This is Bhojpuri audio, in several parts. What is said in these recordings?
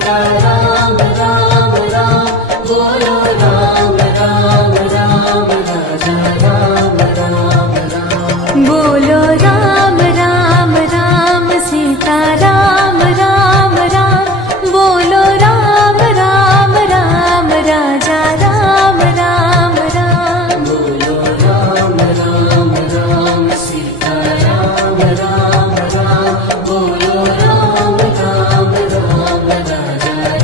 सीता राम राम राम बोलो राम राम राम राजा राम राम राम बोलो राम राम राम सीता राम राम राम बोलो राम राम राम राजा राम राम राम बोलो राम राम राम सीता राम राम राम बोलो राम राम राम राजा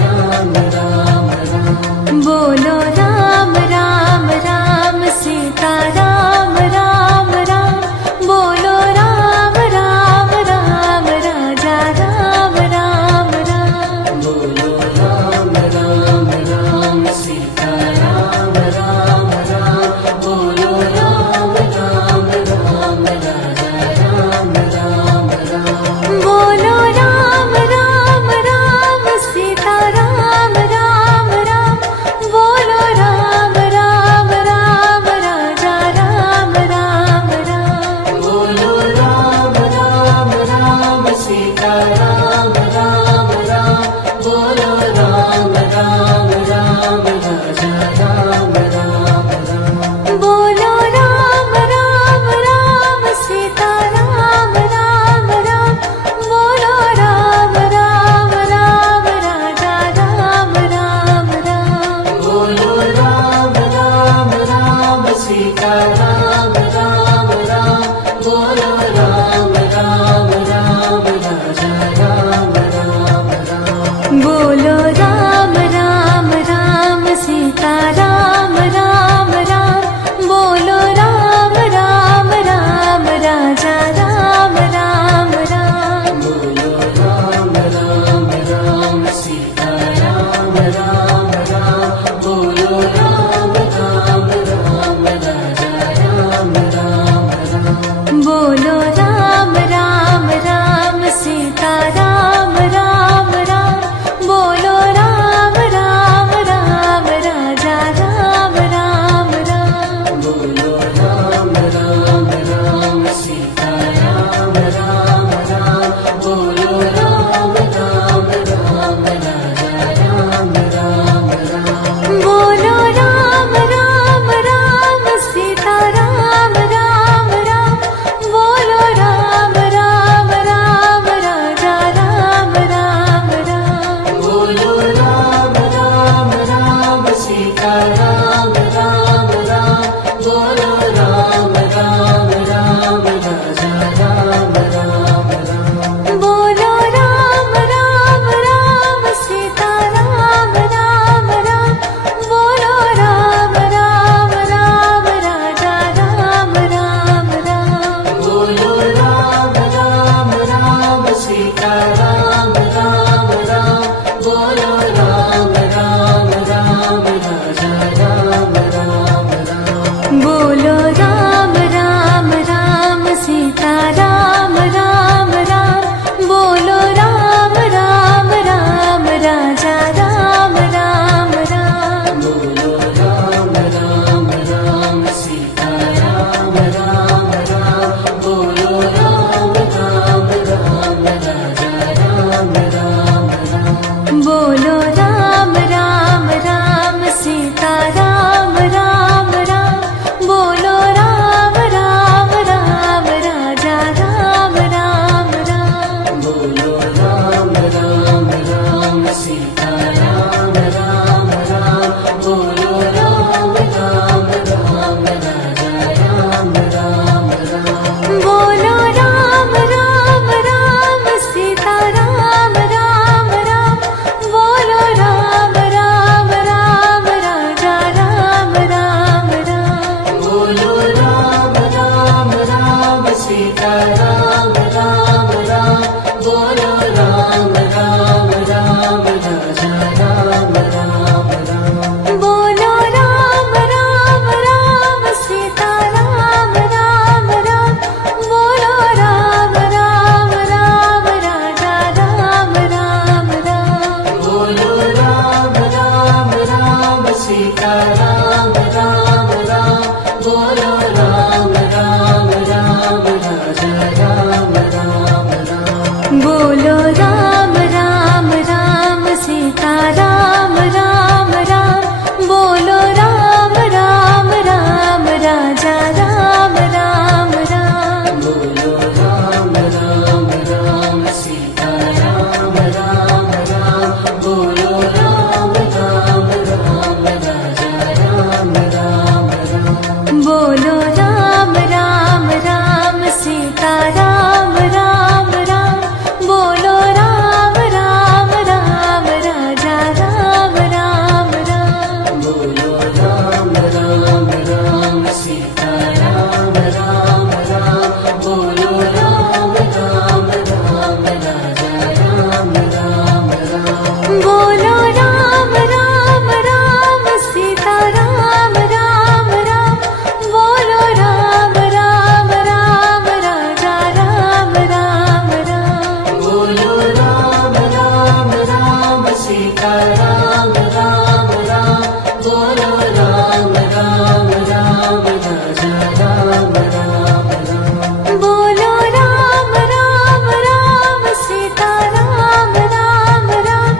सीता राम राम राम बोलो राम राम राम राजा राम राम राम बोलो राम राम राम सीता राम राम राम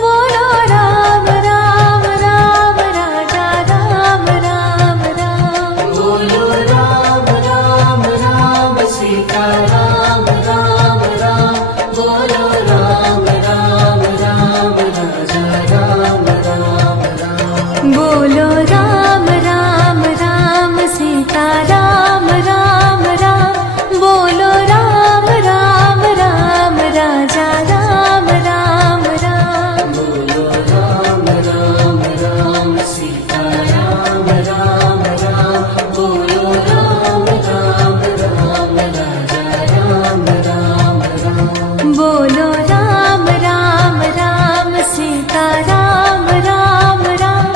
बोलो राम राम राम राजा राम राम राम बोलो राम राम राम सीता राम राम राम बोलो राम राम राम राजा राम राम राम बोलो राम राम राम सीता राम राम राम बोलो राम राम राम राजा राम राम राम बोलो राम राम राम सीता राम राम राम बोलो राम राम राम राजा राम राम राम बोलो राम राम राम सीता राम राम राम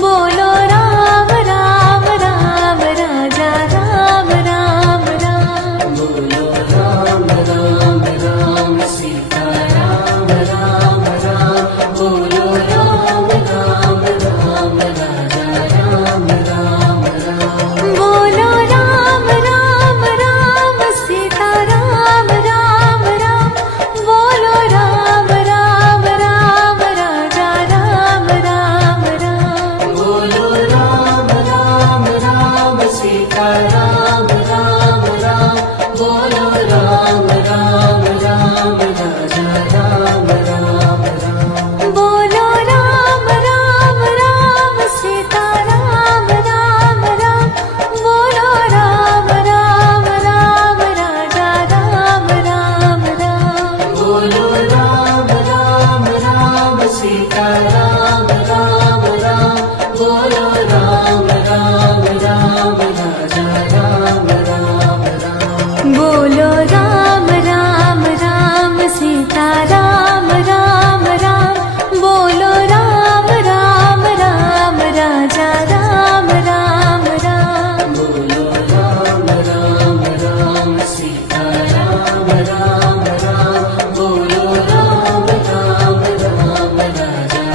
बोलो राम राम राम राजा राम राम राम बोलो राम राम राम सीता राम राम राम बोलो राम राम राम राजा राम राम राम बोलो राम राम राम सीता राम राम राम बोलो राम राम राम राजा राम राम राम बोलो राम राम राम सीता राम राम राम बोलो राम राम राम राजा राम राम राम बोलो राम राम राम सीता राम राम राम बोलो राम राम राम राजा राम राम राम बोलो राम राम राम सीता राम राम राम बोलो राम राम राम राजा राम राम राम बोलो राम राम राम सीता राम राम राम बोलो राम राम राम राजा राम राम राम बोलो राम राम राम सीता राम राम राम बोलो राम राम राम राजा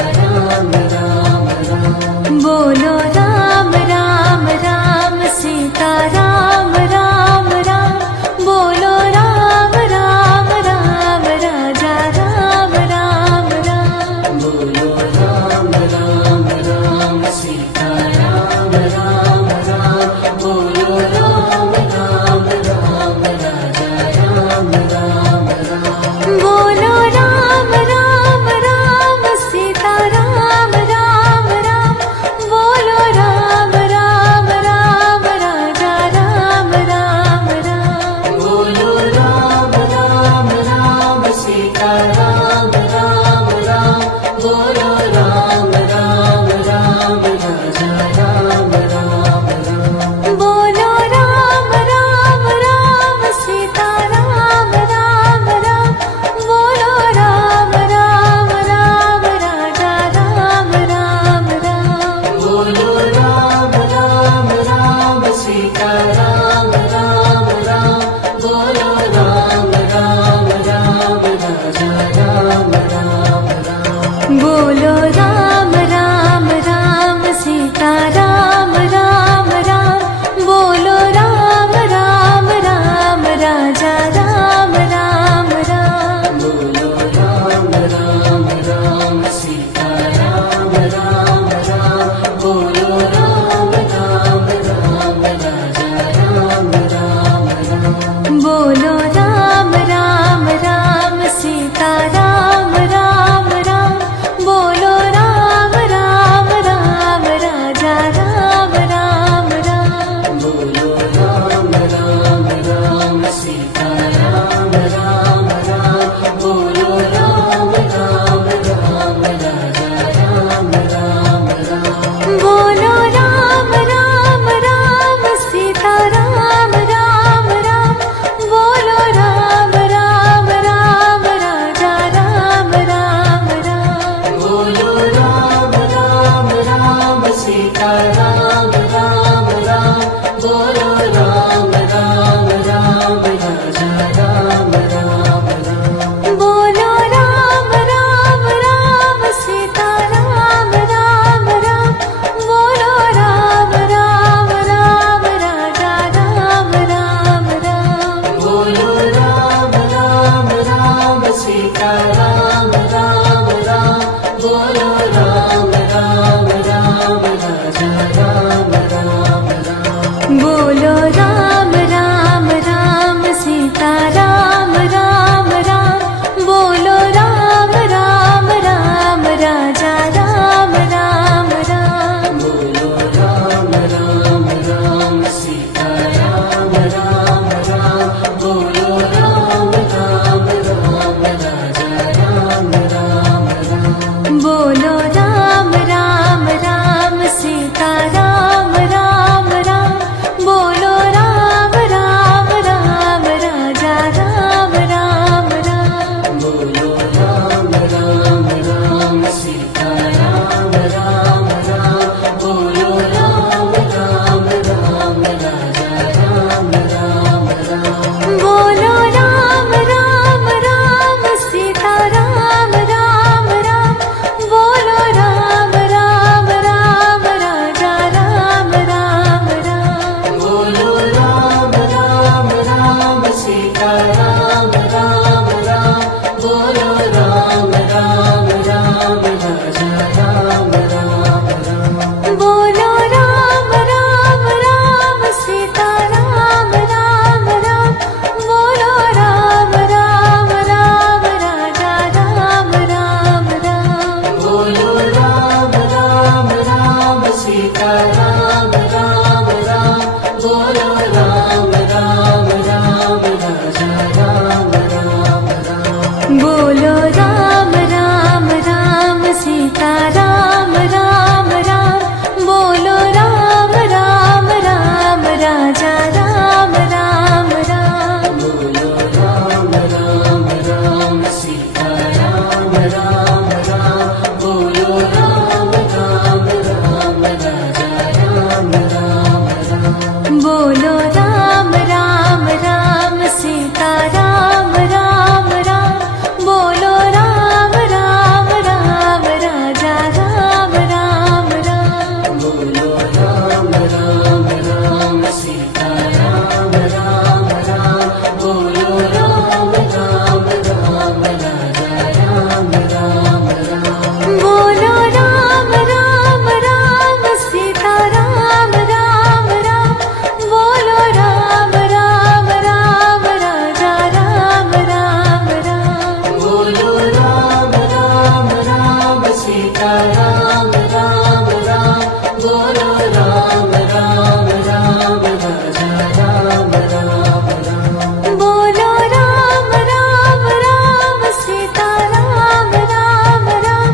सीताराम राम राम बोलो राम राम राम राजा राम राम राम बोलो राम राम राम सीताराम राम राम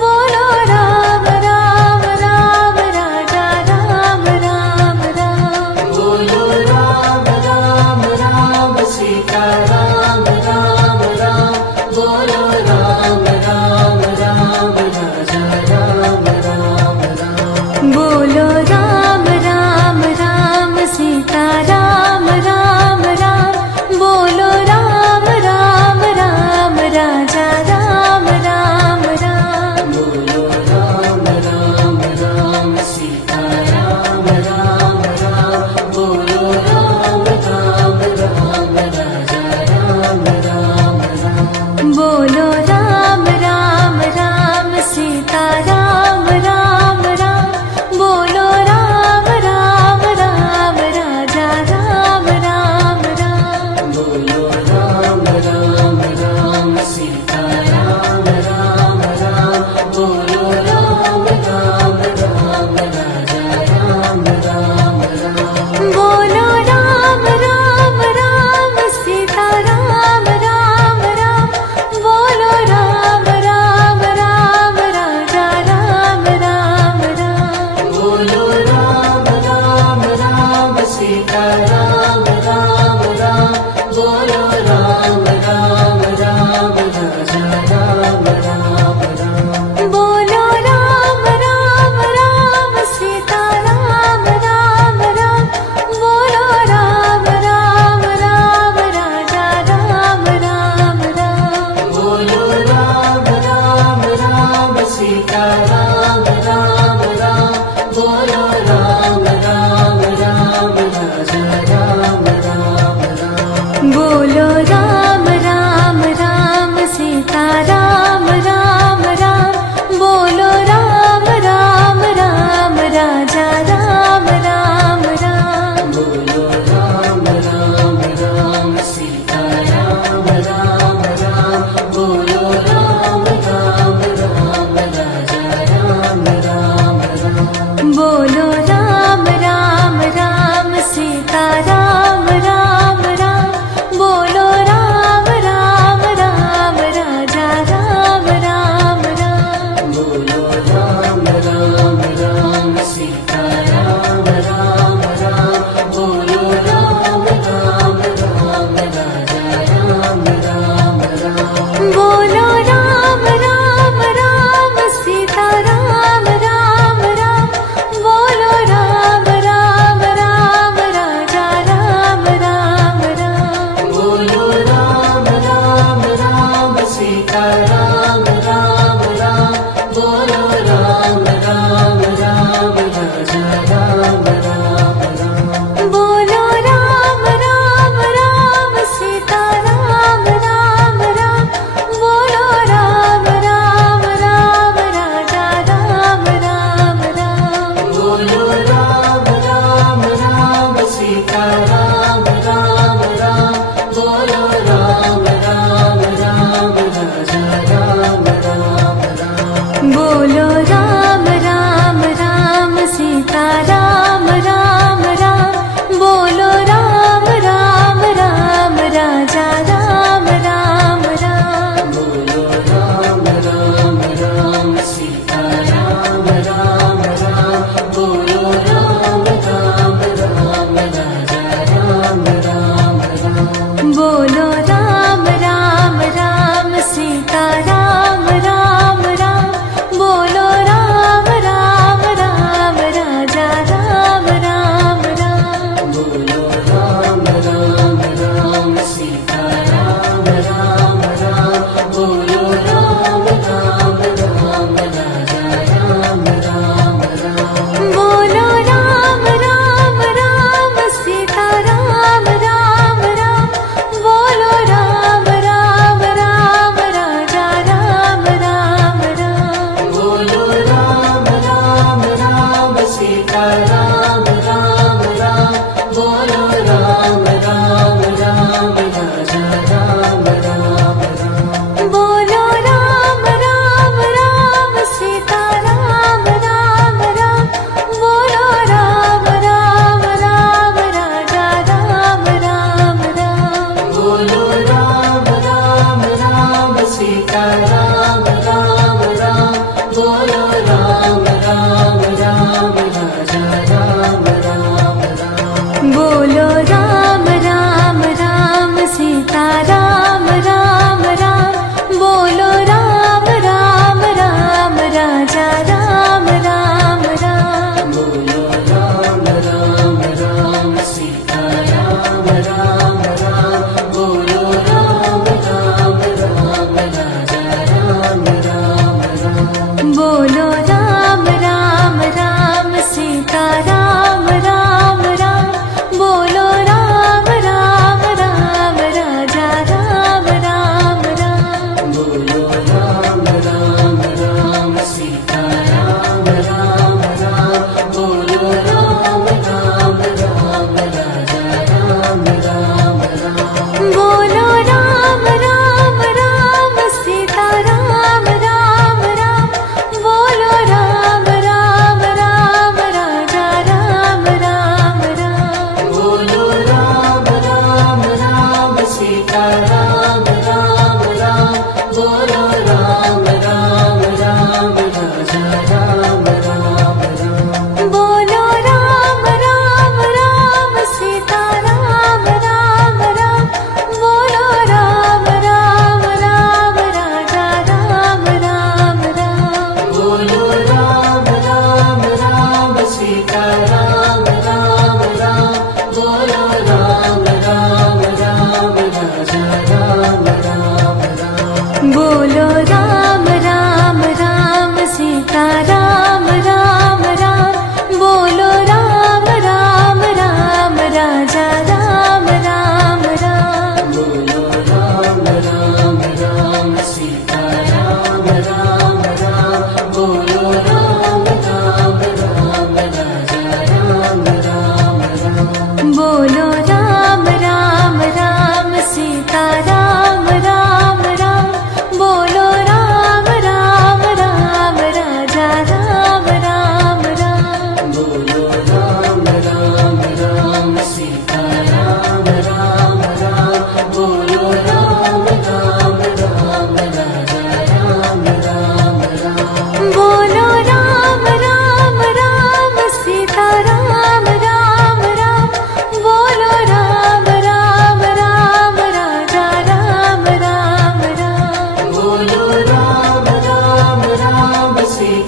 बोलो राम राम राम राजा राम राम राम बोलो राम राम राम सीताराम राम राम बोलो राम राम राम राजा राम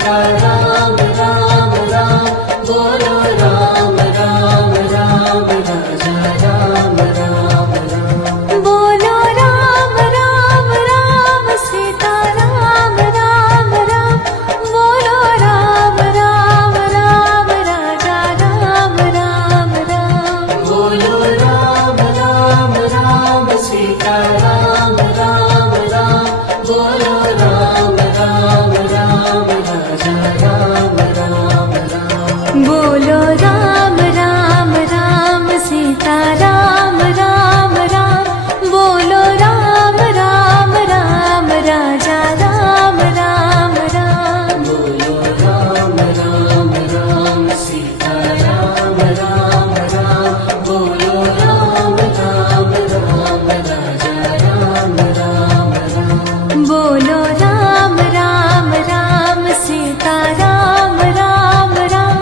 सीता राम राम राम बोलो राम राम राम राजा राम राम राम बोलो राम राम राम सीता राम राम राम बोलो राम राम राम राजा राम राम राम बोलो राम राम राम सीता राम राम राम बोलो राम राम राम राजा राम राम राम बोलो राम राम राम सीता राम राम राम बोलो राम राम राम राजा राम राम राम बोलो राम राम राम सीता राम राम राम बोलो राम राम राम राजा राम राम राम बोलो राम राम राम सीता राम राम राम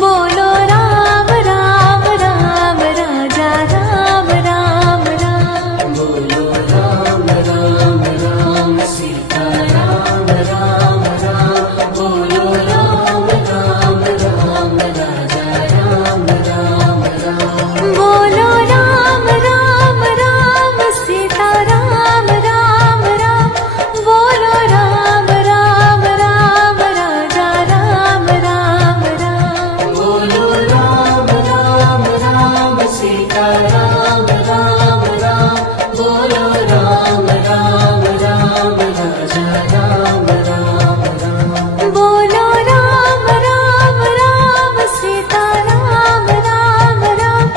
बोलो राम राम राम राजा राम राम राम बोलो राम राम राम सीता राम राम राम बोलो राम राम राम राजा राम राम राम बोलो राम राम राम सीता राम राम राम बोलो राम राम राम राजा राम राम राम बोलो राम राम राम सीता राम राम राम बोलो राम राम राम राजा राम राम राम बोलो राम राम राम सीता राम राम राम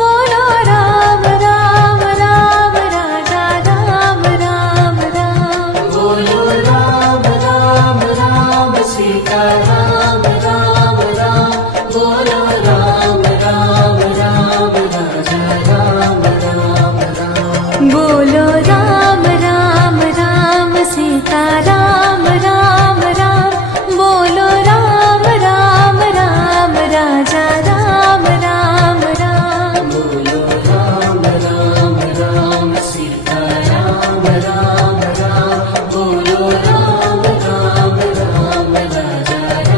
बोलो राम राम राम राजा राम राम राम बोलो राम राम राम सीता राम राम राम बोलो राम राम राम राजा राम राम राम बोलो राम राम राम सीता राम राम राम बोलो राम राम राम राजा राम राम राम बोलो राम राम राम सीता राम राम राम बोलो राम राम राम राजा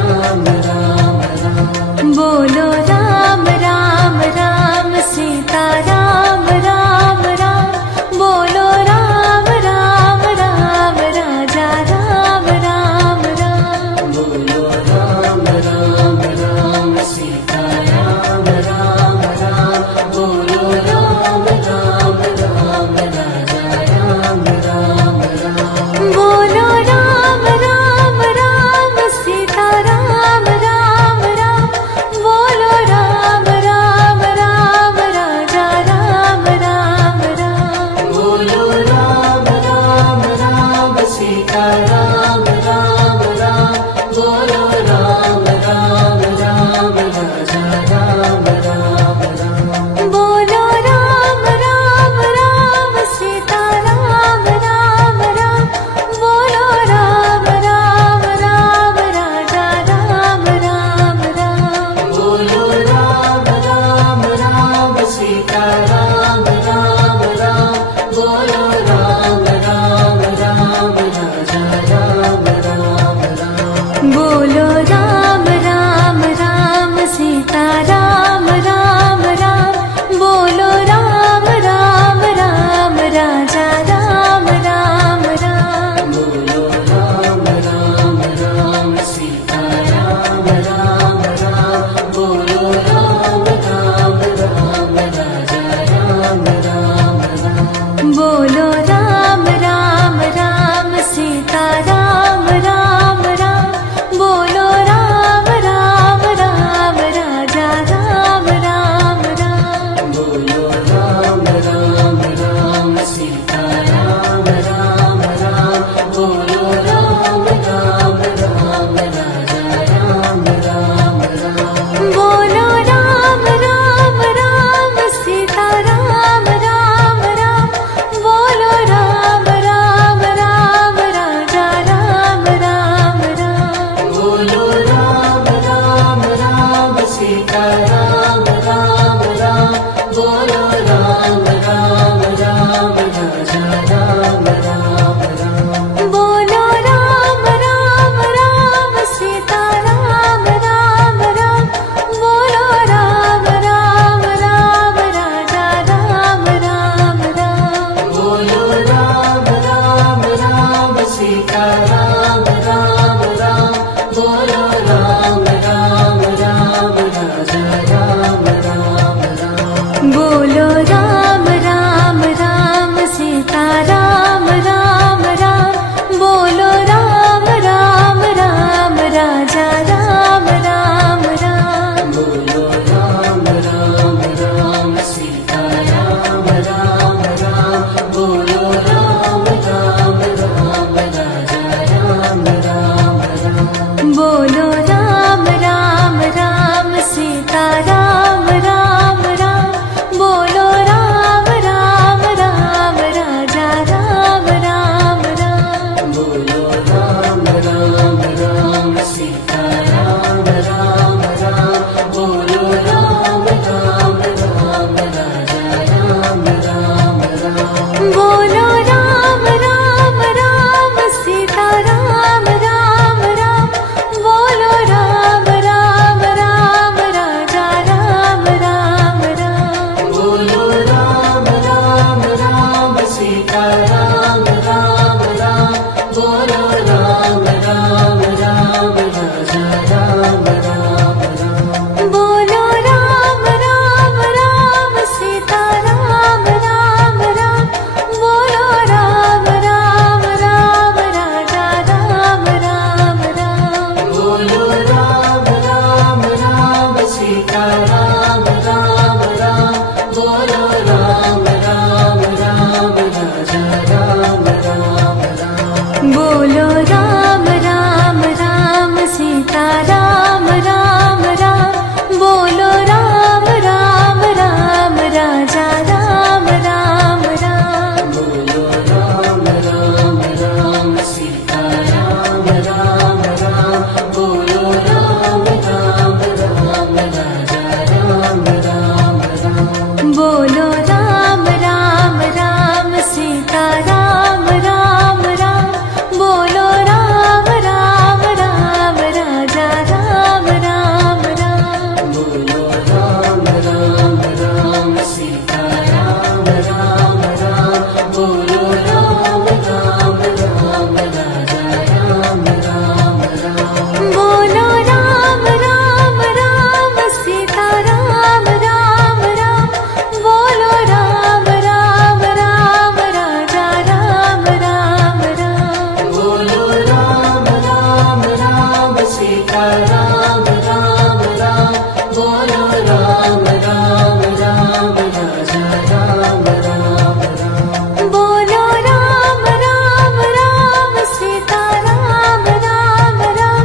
सीता राम राम राम बोलो राम राम राम राजा राम राम राम बोलो राम राम राम सीता राम राम राम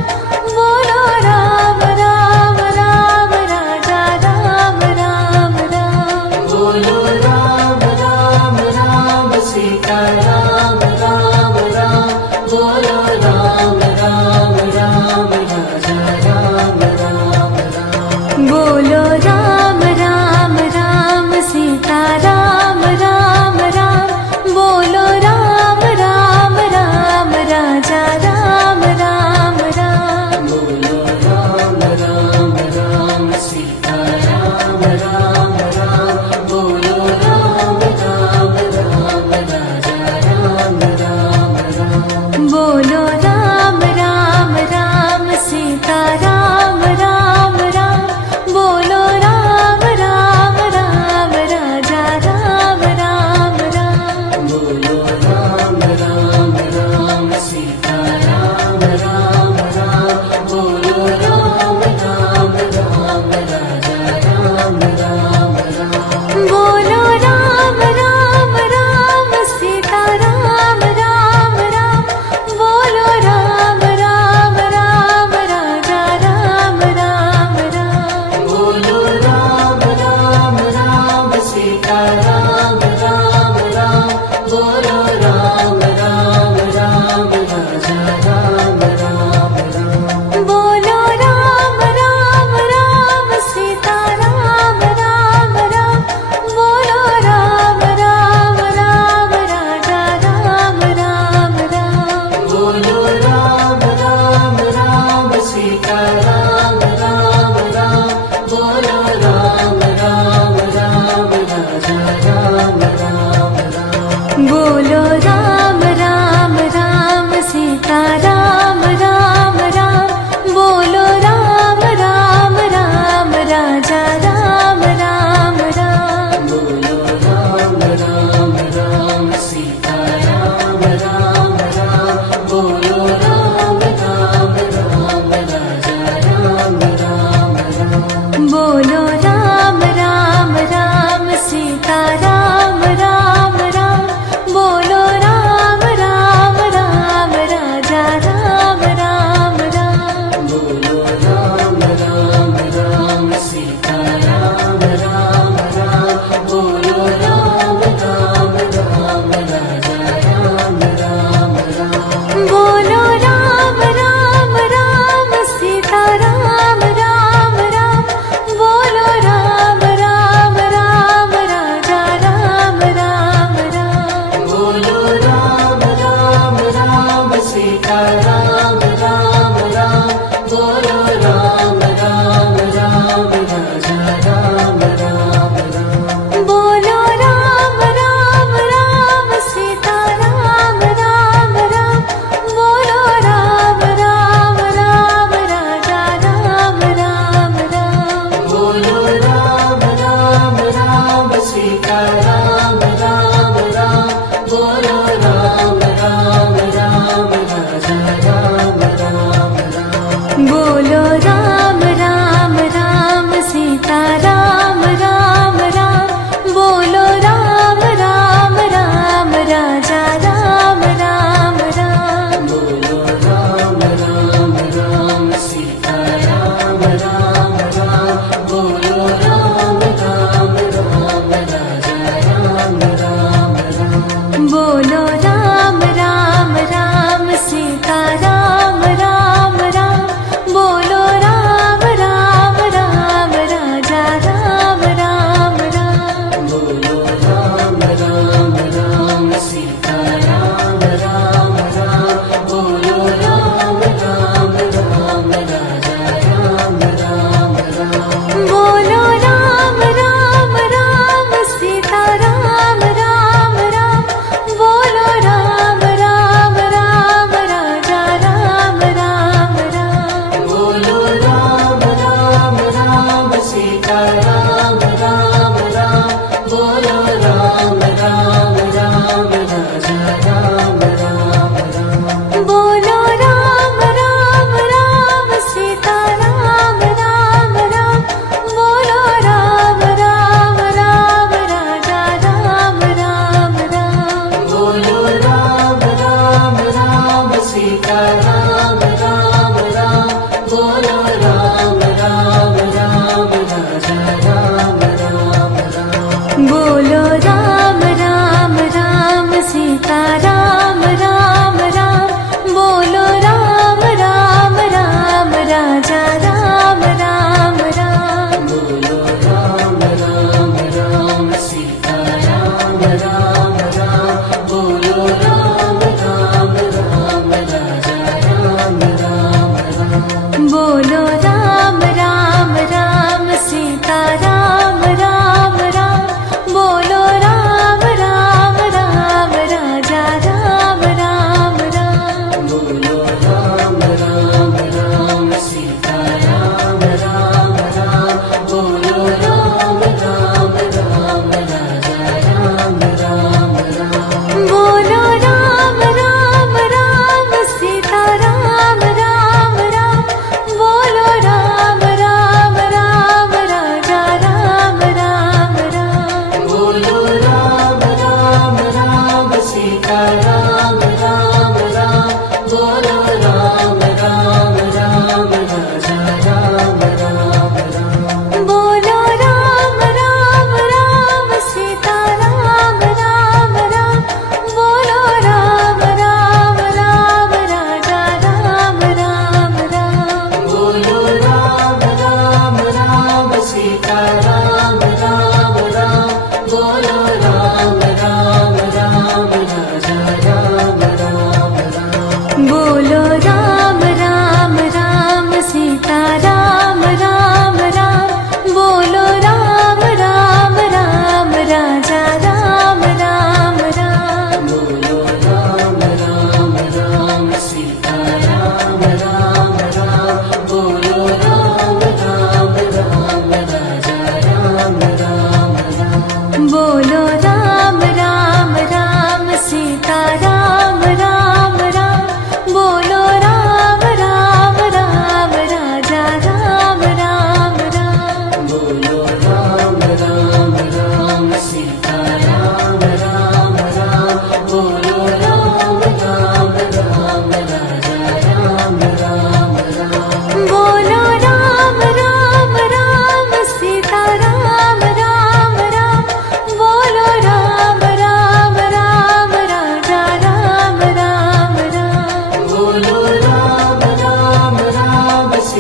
बोलो राम राम राम राजा राम राम राम बोलो राम राम राम सीता राम राम राम बोलो राम राम राम राजा राम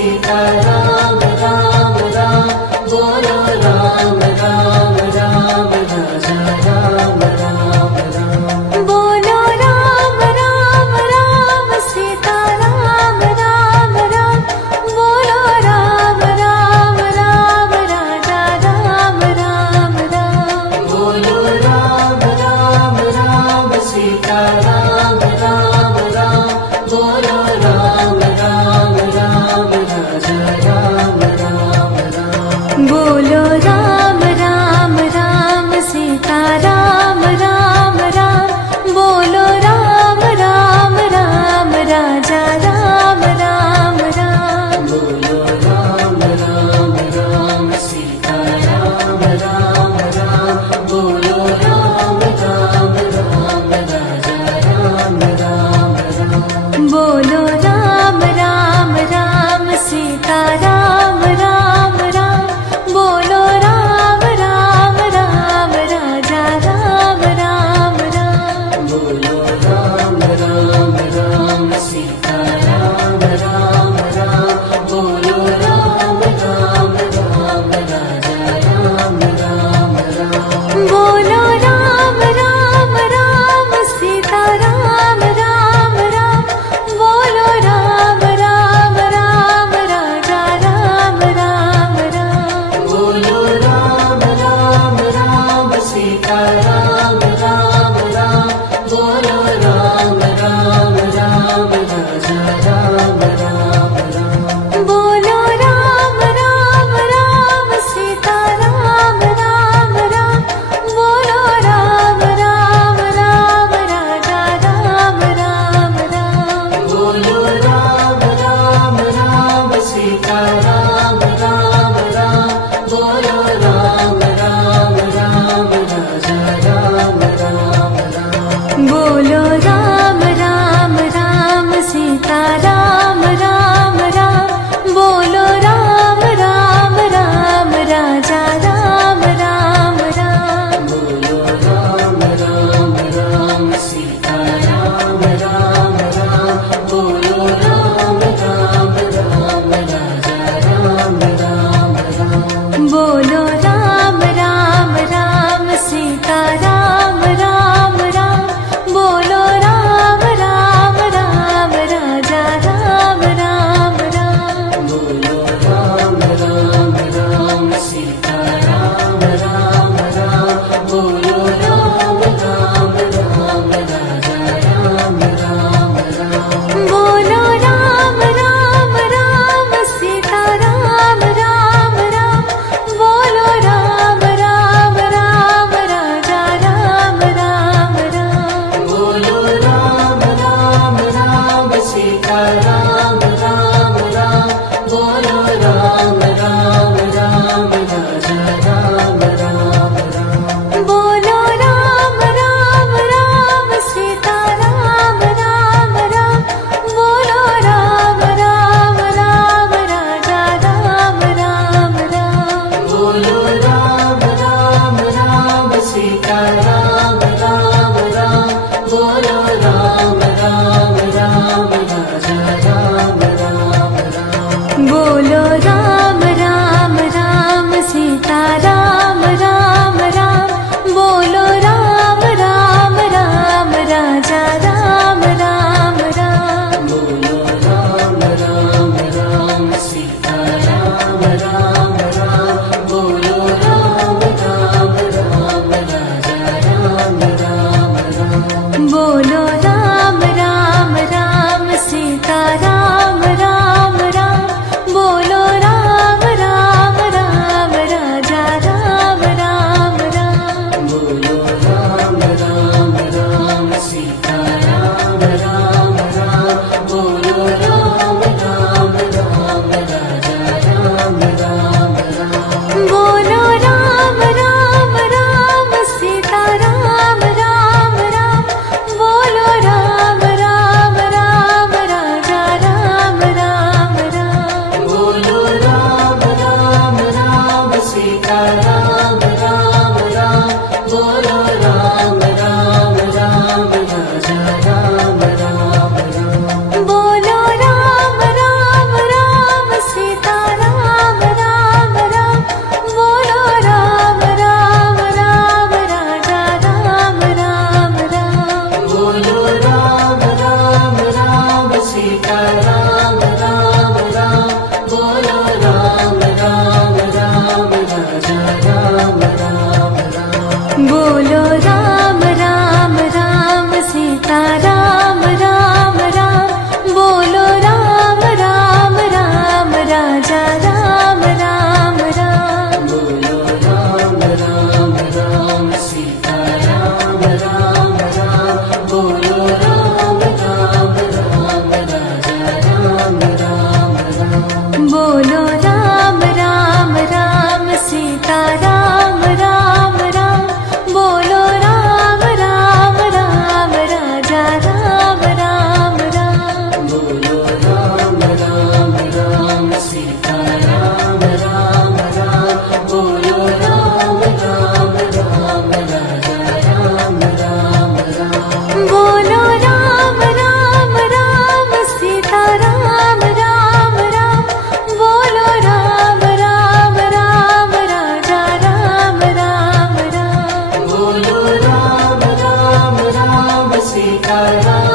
सीता राम राम राम बोलो राम राम राम राजा राम राम राम बोलो राम राम राम सीता राम राम राम बोलो राम राम राम राजा राम राम राम बोलो राम राम राम सीता राम राम राम बोलो राम राम राम राजा राम सीताराम